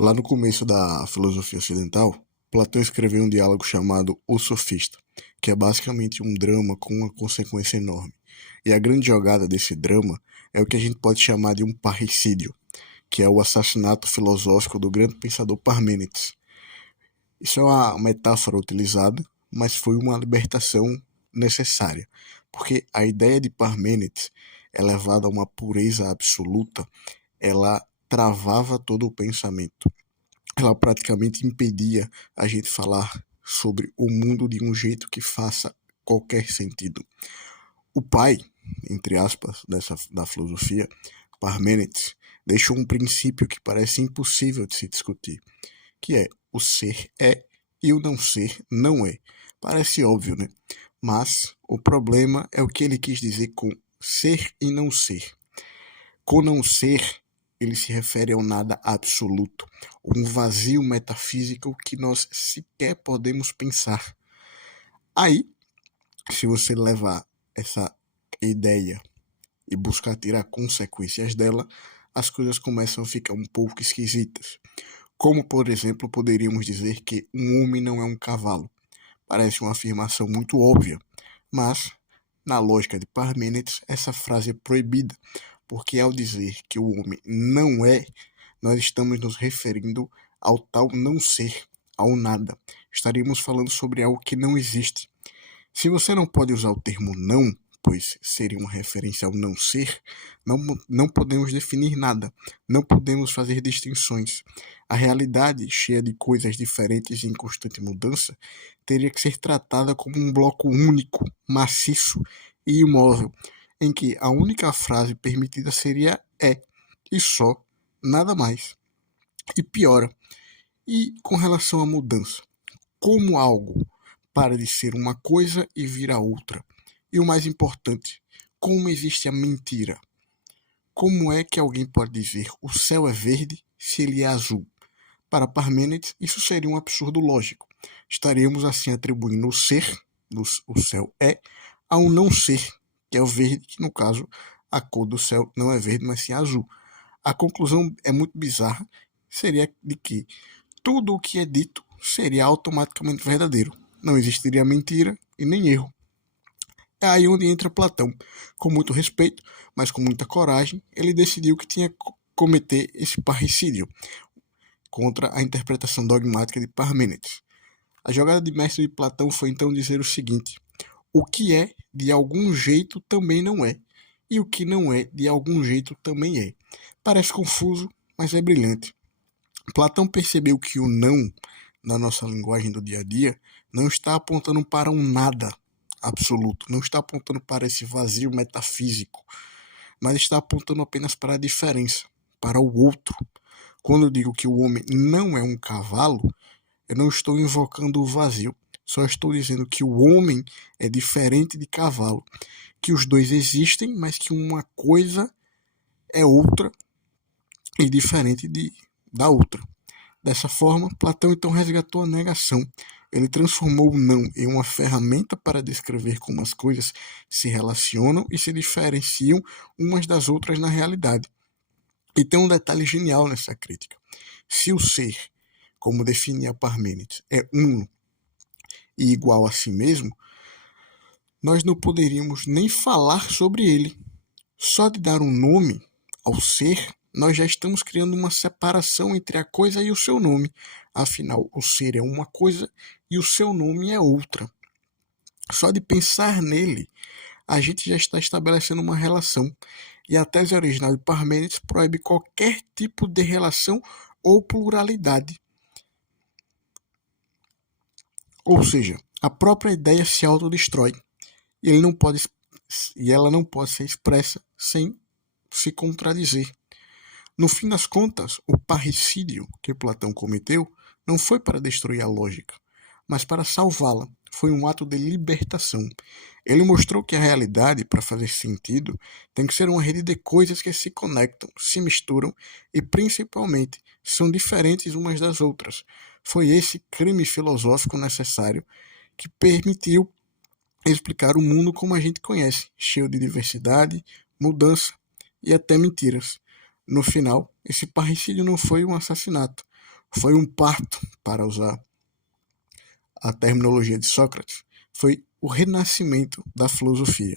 Lá no começo da filosofia ocidental, Platão escreveu um diálogo chamado O Sofista, que é basicamente um drama com uma consequência enorme. E a grande jogada desse drama é o que a gente pode chamar de um parricídio, que é o assassinato filosófico do grande pensador Parmênides. Isso é uma metáfora utilizada, mas foi uma libertação necessária, porque a ideia de Parmênides, elevada a uma pureza absoluta, ela travava todo o pensamento. Ela praticamente impedia a gente falar sobre o mundo de um jeito que faça qualquer sentido. O pai, entre aspas, da filosofia, Parmênides, deixou um princípio que parece impossível de se discutir, que é o ser é e o não ser não é. Parece óbvio, né? Mas o problema é o que ele quis dizer com ser e não ser. Com não ser, ele se refere ao nada absoluto, um vazio metafísico que nós sequer podemos pensar. Aí, se você levar essa ideia e buscar tirar consequências dela, as coisas começam a ficar um pouco esquisitas. Como, por exemplo, poderíamos dizer que um homem não é um cavalo. Parece uma afirmação muito óbvia, mas, na lógica de Parmênides, essa frase é proibida, porque ao dizer que o homem não é, nós estamos nos referindo ao tal não ser, ao nada. Estaríamos falando sobre algo que não existe. Se você não pode usar o termo não, pois seria uma referência ao não ser, não podemos definir nada, não podemos fazer distinções. A realidade, cheia de coisas diferentes e em constante mudança, teria que ser tratada como um bloco único, maciço e imóvel, em que a única frase permitida seria é, e só, nada mais. E piora. E com relação à mudança? Como algo para de ser uma coisa e vira outra? E o mais importante, como existe a mentira? Como é que alguém pode dizer o céu é verde se ele é azul? Para Parmênides, isso seria um absurdo lógico. Estaríamos assim atribuindo o ser, o céu é, a um não ser, que é o verde, que no caso a cor do céu não é verde, mas sim azul. A conclusão é muito bizarra, seria de que tudo o que é dito seria automaticamente verdadeiro. Não existiria mentira e nem erro. É aí onde entra Platão. Com muito respeito, mas com muita coragem, ele decidiu que tinha que cometer esse parricídio contra a interpretação dogmática de Parmênides. A jogada de mestre de Platão foi então dizer o seguinte: o que é, de algum jeito, também não é, e o que não é, de algum jeito, também é. Parece confuso, mas é brilhante. Platão percebeu que o não, na nossa linguagem do dia a dia, não está apontando para um nada absoluto, não está apontando para esse vazio metafísico, mas está apontando apenas para a diferença, para o outro. Quando eu digo que o homem não é um cavalo, eu não estou invocando o vazio, só estou dizendo que o homem é diferente de cavalo, que os dois existem, mas que uma coisa é outra e diferente da outra. Dessa forma, Platão então resgatou a negação. Ele transformou o não em uma ferramenta para descrever como as coisas se relacionam e se diferenciam umas das outras na realidade. E tem um detalhe genial nessa crítica. Se o ser, como definia Parmênides, é uno e igual a si mesmo, nós não poderíamos nem falar sobre ele. Só de dar um nome ao ser, nós já estamos criando uma separação entre a coisa e o seu nome. Afinal, o ser é uma coisa e o seu nome é outra. Só de pensar nele, a gente já está estabelecendo uma relação. E a tese original de Parmênides proíbe qualquer tipo de relação ou pluralidade. Ou seja, a própria ideia se autodestrói. Ele não pode, e ela não pode ser expressa sem se contradizer. No fim das contas, o parricídio que Platão cometeu não foi para destruir a lógica, mas para salvá-la. Foi um ato de libertação. Ele mostrou que a realidade, para fazer sentido, tem que ser uma rede de coisas que se conectam, se misturam e, principalmente, são diferentes umas das outras. Foi esse crime filosófico necessário que permitiu explicar o mundo como a gente conhece, cheio de diversidade, mudança e até mentiras. No final, esse parricídio não foi um assassinato, Foi um parto, para usar a terminologia de Sócrates, foi o renascimento da filosofia.